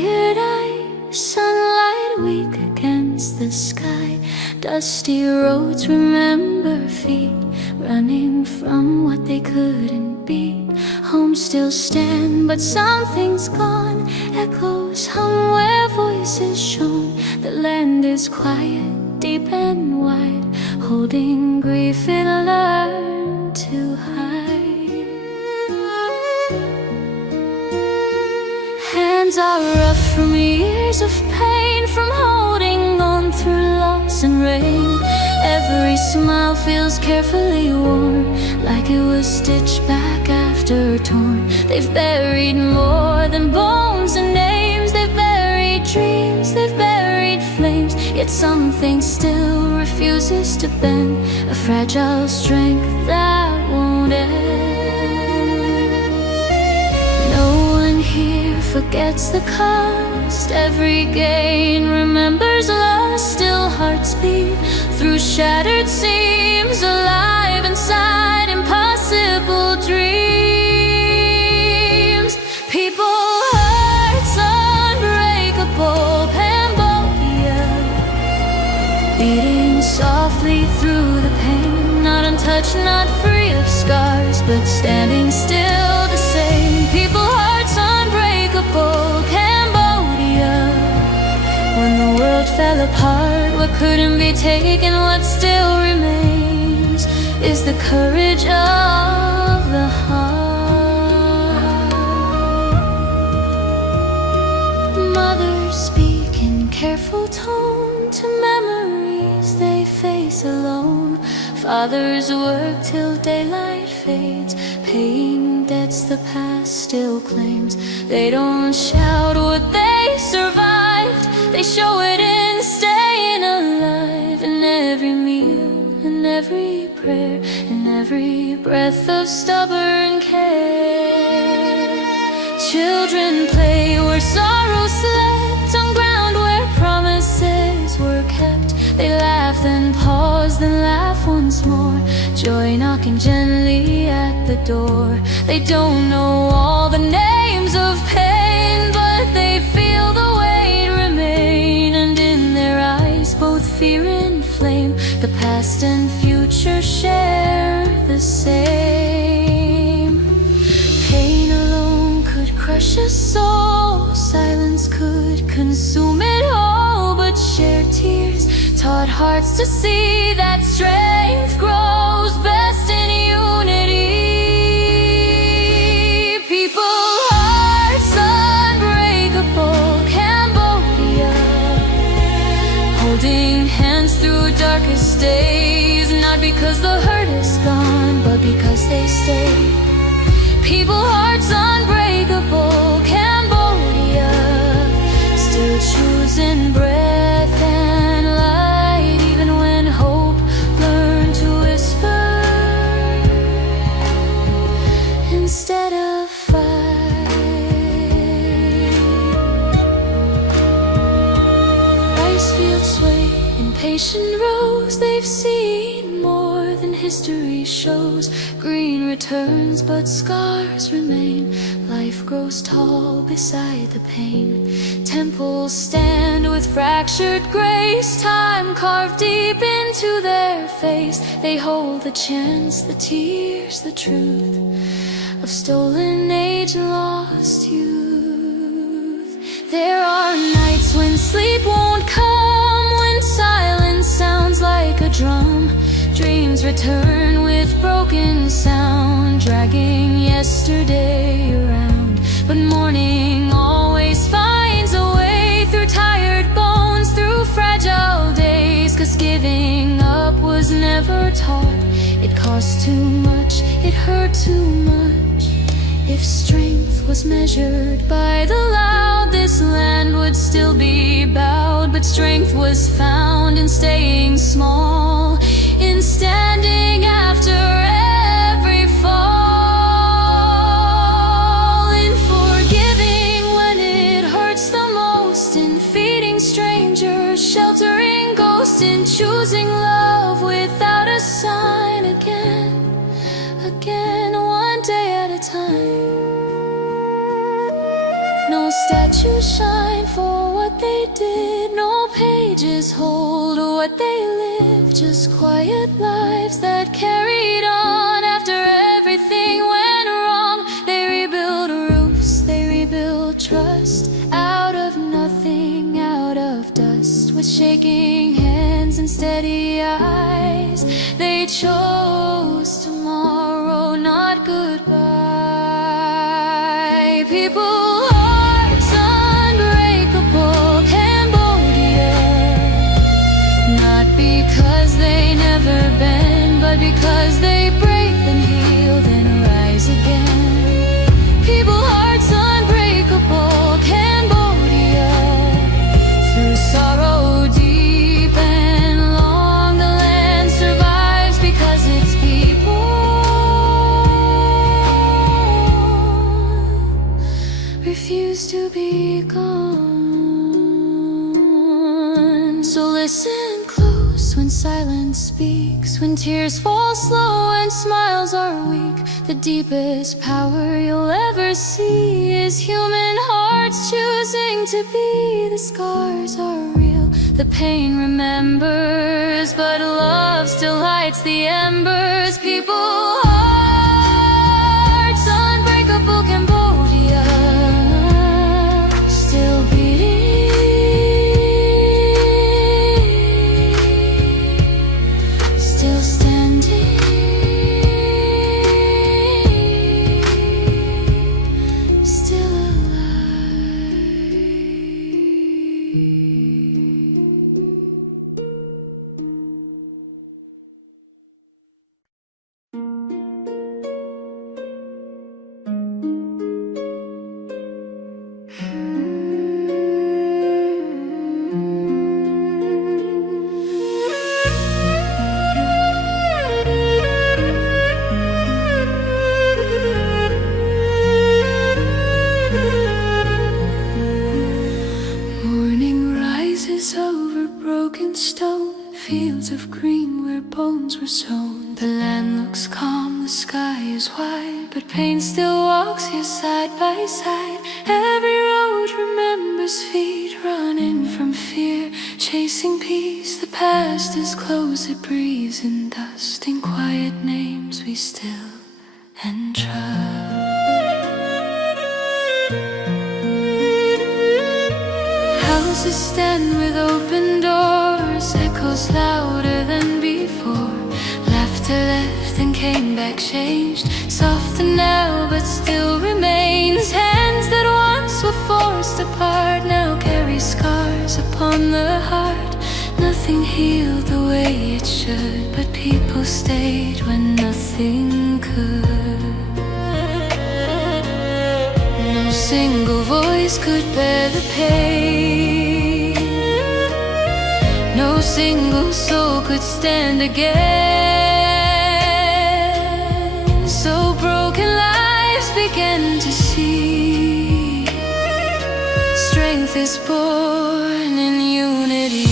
tired eyes, sunlight weak against the sky. Dusty roads remember feet running from what they couldn't be. Homes still stand, but something's gone. Echoes hum where voices shone. The land is quiet, deep and wide, holding grief it learned to hide. Hands are rough from years of pain, from holding on through loss and rain. Every smile feels carefully worn, like it was stitched back after torn. They've buried more than bones and names. They've buried dreams, they've buried flames. Yet something still refuses to bend, a fragile strength that won't end. No one here forgets the cost. Every gain remembers loss. Still hearts beat through shattered seams, alive inside impossible dreams. People, hearts unbreakable, Cambodia, beating softly through the pain. Not untouched, not free of scars, but standing still the same. People, hearts unbreakable, Cambodia. When the world fell apart, what couldn't be taken, what still remains, is the courage of the heart. Mothers speak in careful tone to memories they face alone. Fathers work till daylight fades, paying debts the past still claims. They don't shout what they survived, they show it in staying alive. In every meal, in every prayer, in every breath of stubborn care. Children play where sorrow slept, on ground where promises were kept. They laugh, then pause, then laugh once more, joy knocking gently at the door. They don't know all the names of pain, but they feel the weight remain. And in their eyes, both fear and flame, the past and future share the same. Pain alone could crush a soul, silence could consume it all. But shared tears taught hearts to see that strength grows best in unity. People, hearts unbreakable, Cambodia, holding hands through darkest days. Not because the hurt is gone, but because they stay. People, hearts unbreakable, Cambodia, still choosing breath and light, even when hope learned to whisper instead of fight. Rice fields sway in patient rows, they've seen more than history shows. Green returns, but scars remain. Life grows tall beside the pain. Temples stand with fractured grace, time carved deep into their face. They hold the chance, the tears, the truth of stolen age and lost youth. There are nights when sleep won't come, when silence sounds like a drum. Dreams return with broken sound, dragging yesterday around. But morning always finds a way through tired bones, through fragile days. 'Cause giving up was never taught. It cost too much, it hurt too much. If strength was measured by the loud, this land would still be bowed. But strength was found in staying small, in standing after every fall, in forgiving when it hurts the most, in feeding strangers, sheltering ghosts, in choosing love without a sign. Again, one day at a time. No statues shine for what they did. No pages hold what they lived. Just quiet lives that carried on after everything went wrong. They rebuild roofs, they rebuild trust. Out of nothing, out of dust. With shaking hands and steady eyes, they chose tomorrow, not goodbye. People, hearts unbreakable, Cambodia. Not because they never bend, but because they break, then heal, then rise again. People, hearts unbreakable, Cambodia. Through sorrow deep and long, the land survives because its people refuse to be gone. So listen close when silence speaks, when tears fall slow and smiles are weak. The deepest power you'll ever see is human hearts choosing to be. The scars are real, the pain remembers, but love still lights the embers. People, hearts unbreakable, Cambodia. Still beating, still standing, still alive. Morning rises over broken stone, fields of green where bones were sown. The land looks calm, the sky is wide, but pain still walks here side by side. Every road remembers feet running from fear, chasing peace. The past is close, it breathes in dust. In quiet names we still and trust. Houses stand with open doors, echoes louder than before. Laughter left and came back changed, softer now but still remains. Hands that once were forced apart now carry scars upon the heart. Nothing healed the way it should, but people stayed when nothing could. No single voice could bear the pain, no single soul could stand again. So broken lives began to see strength is born in unity.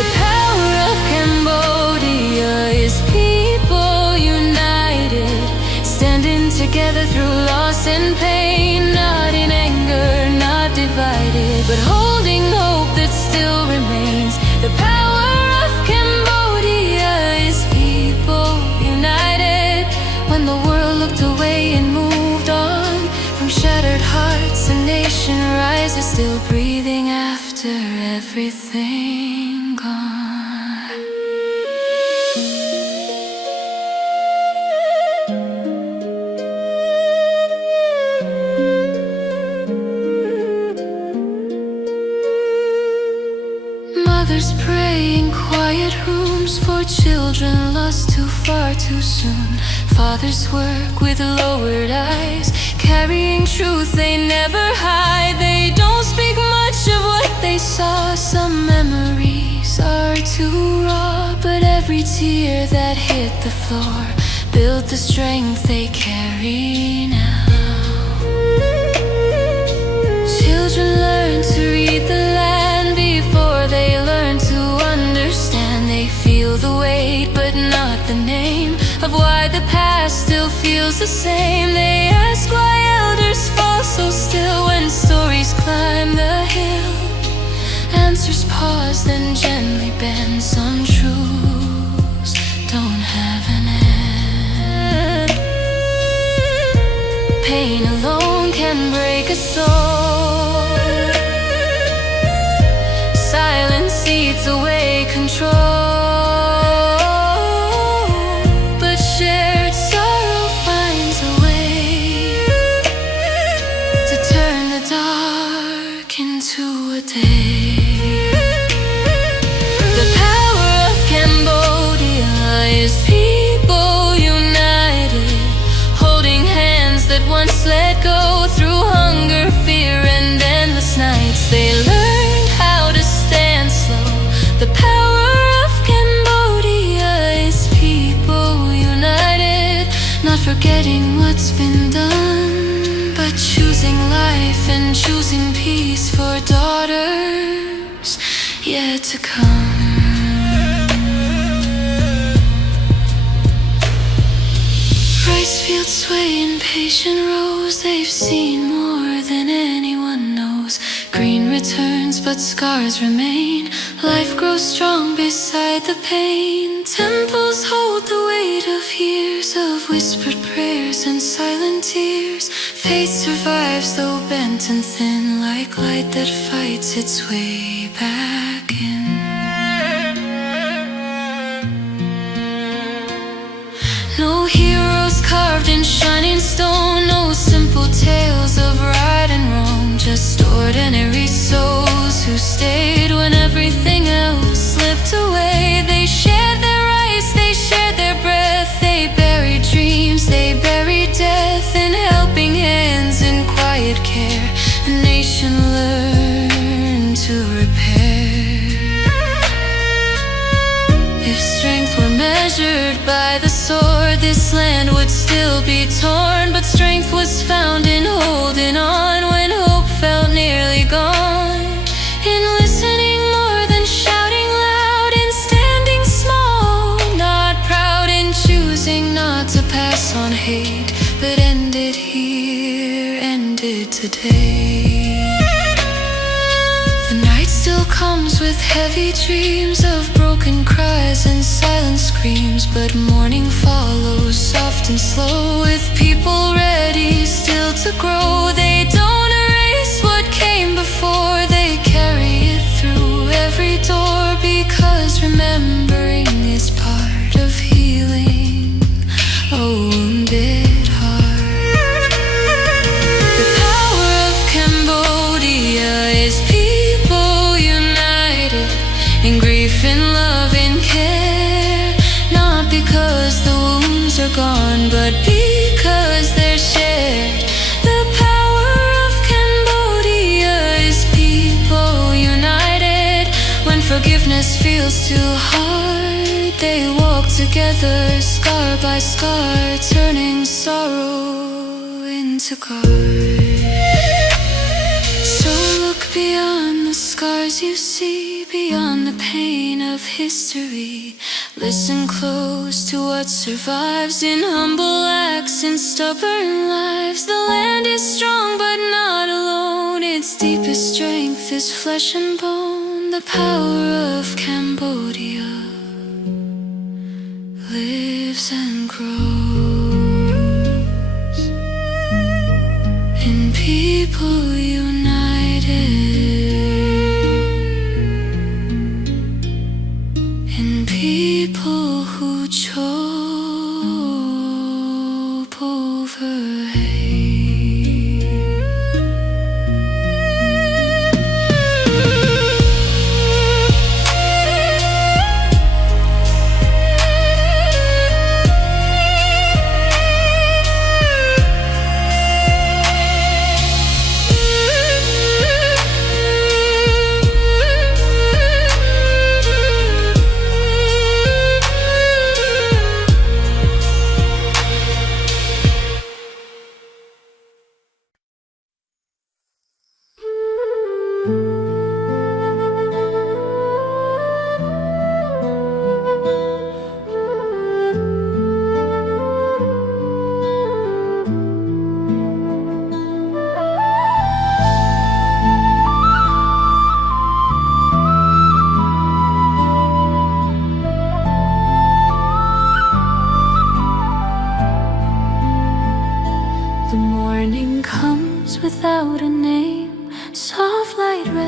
The power of Cambodia is people united, standing together through loss and pain. Not in anger, not divided, but holding hope that still remains. The power of Cambodia is people united. When the world looked away and moved on, from shattered hearts a nation rises, still breathing after everything gone. Mothers pray in quiet rooms for children lost too far too soon. Fathers work with lowered eyes, carrying truth they never hide. They don't speak much of what they saw. Some memories are too raw, but every tear that hit the floor built the strength they carry now. Children learn to read the land before they learn to understand. They feel the weight but not the name of why the past still feels the same. They ask why elders fall so still when stories climb the hill. Answers pause, then gently bend. Some truths don't have an end. Pain alone can break a soul. Silence eats away control. Into a day. The power of Cambodia is people united, holding hands that once let go. Through hunger, fear, and endless nights, they learned how to stand slow. The power of Cambodia is people united, not forgetting what's been done, but choosing life and choosing peace for daughters yet to come. Rice fields sway in patient rows. They've seen more than anyone knows. Green returns, but scars remain. Life grows strong beside the pain. Temples hold the weight of years of whispered prayers and silent tears. Faith survives, though bent and thin, like light that fights its way back in. No heroes carved in shining stone, no simple tales of right and wrong, just ordinary souls who stayed when everything else slipped away. They shared their rice, they shared their breath, they buried dreams, they buried death. In helping hands in quiet care, a nation learned to repair. If strength were measured by the sword, this land would still be torn. But strength was found in holding on when hope felt nearly gone. In listening more than shouting loud, in standing small, not proud, in choosing not to pass on hate, but ended here, ended today. The night still comes with heavy dreams of broken cries and silent screams, but morning follows soft and slow, with people ready still to grow. They don't erase what came before, they carry it through every door, because remembering is part of healing a wounded heart. The power of Cambodia is people united in grief, in love, in care. Not because the wounds are gone, but because they're shared. The power of Cambodia is people united. When forgiveness feels too hard, they walk together, scar by scar, turning sorrow into guard. So look beyond the scars you see, beyond the pain of history. Listen close to what survives in humble acts, in stubborn lives. The land is strong but not alone, its deepest strength is flesh and bone. The power of Cambodia lives and grows in people united, in people who chose over hate.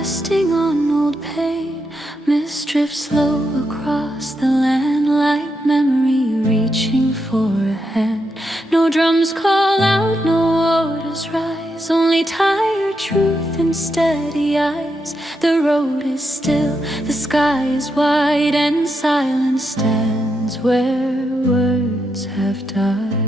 resting on old pain. Mist drifts slow across the land, like memory reaching for a hand. No drums call out, no orders rise, only tired truth and steady eyes. The road is still, the sky is wide, and silence stands where words have died.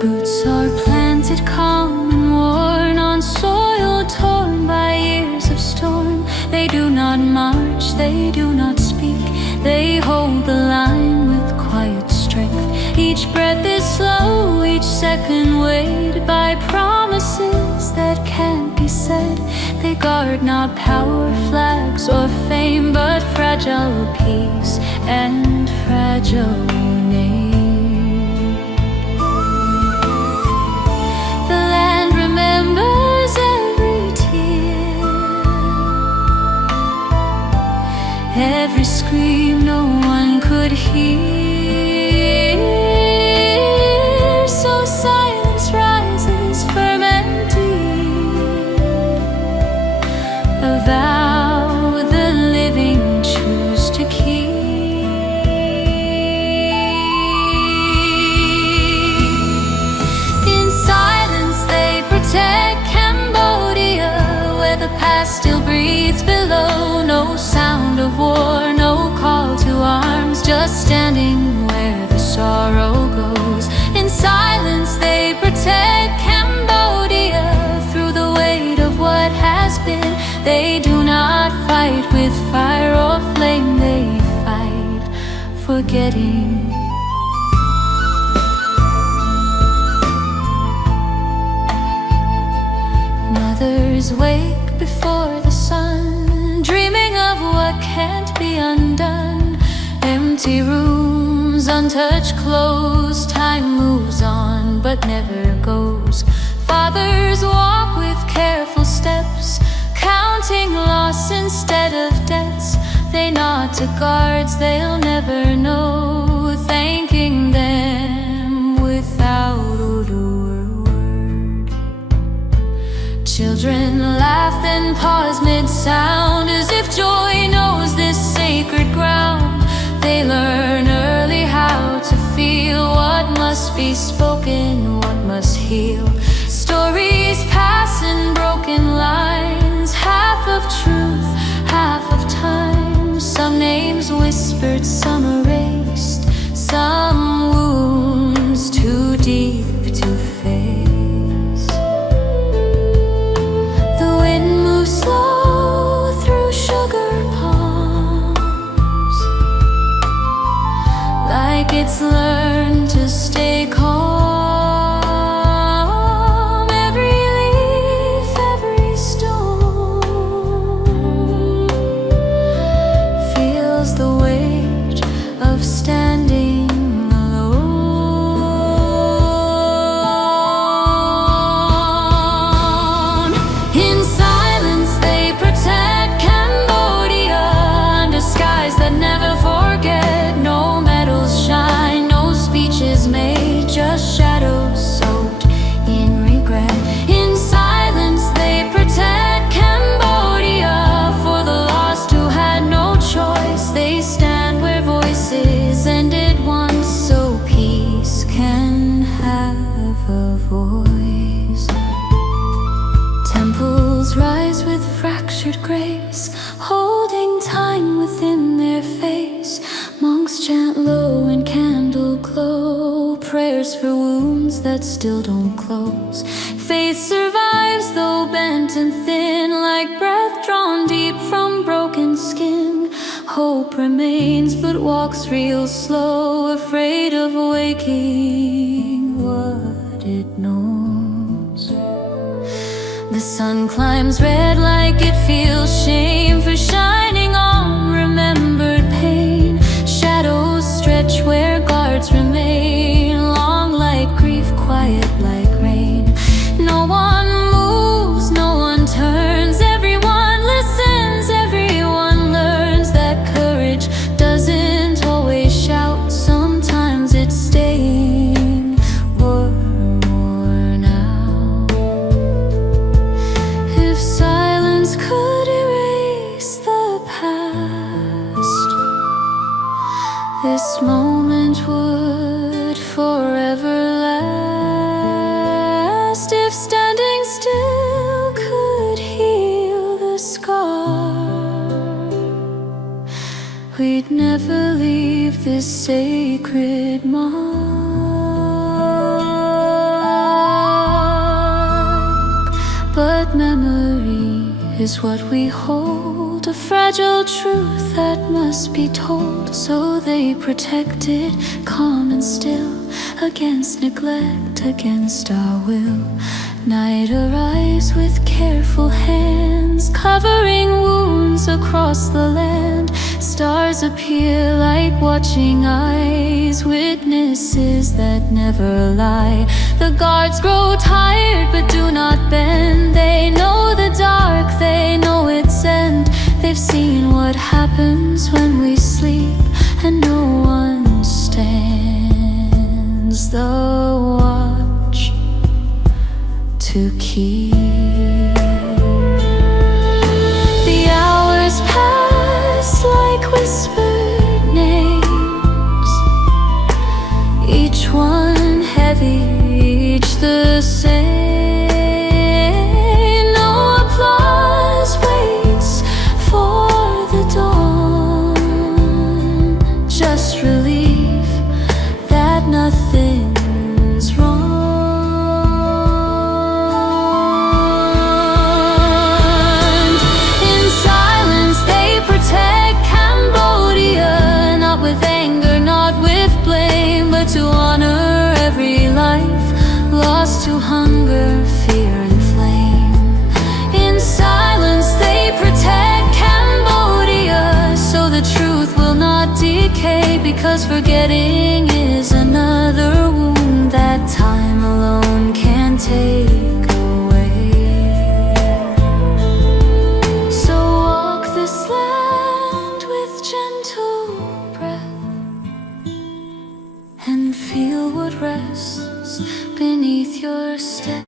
Boots are planted calm and worn on soil torn by years of storm. They do not march, they do not speak, they hold the line with quiet strength. Each breath is slow, each second weighed by promises that can't be said. They guard not power, flags, or fame, but fragile peace and fragile name. The land remembers every tear, every scream no one could hear. So silence rises firm and deep, a vow the living choose to keep. In silence they protect Cambodia, where the past still breathes below. No sound of war, no call to arms, just standing where the sorrow goes. In silence they protect Cambodia, through the weight of what has been. They do not fight with fire or flame, they fight forgetting. Mothers wake before the sun, dreaming of what can't be undone. Empty rooms, untouched clothes, time moves on but never goes. Fathers walk with careful steps, counting loss instead of debts. They nod to guards they'll never know, thanking them without a word. Children laugh then pause mid-sound, as if joy knows this sacred ground. They learn early how to feel what must be spoken, what must heal. Stories pass in broken lines, half of truth, half of time. Some names whispered, some erased, some wounds too deep to face. The wind moves slow through sugar palms, like it's learned to stay calm. Every leaf, every stone feels the weight of standing alone. In silence they protect Cambodia, under skies that never forget. No medals shine, no speeches made, just shadows soaked in regret. In silence they protect Cambodia, for the lost who had no choice. They stand where voices ended once, so peace can have a voice. Temples rise with fractured grace, holding time within their face. Monks chant low in candle glow, prayers for wounds that still don't close. Faith survives though bent and thin, like breath drawn deep from broken skin. Hope remains but walks real slow, afraid of waking what it knows. The sun climbs red like it feels shame for shining on remembered pain. Shadows stretch where guards remain, long like grief, quiet like rain. No one moves, no one turns, everyone listens, everyone learns that courage doesn't always shout. Sometimes it's staying warm worn out. If we'd never leave this sacred mark. But memory is what we hold, a fragile truth that must be told. So they protect it, calm and still, against neglect, against our will. Night arrives with careful hands, covering wounds across the land. Stars appear like watching eyes, witnesses that never lie. The guards grow tired but do not bend. They know the dark, they know its end. They've seen what happens when we sleep and no one stands the watch to keep. The hours pass like whispered names, each one heavy, each the same. No applause waits for the dawn, just relief that nothing's wrong. In silence they protect Cambodia, not with anger, not with blame, but to honor every life lost to hunger, fear and flame. In silence they protect Cambodia, so the truth will not decay, because forgetting is another wound that time alone can take away. So walk this land with gentle breath and feel what rests beneath your step.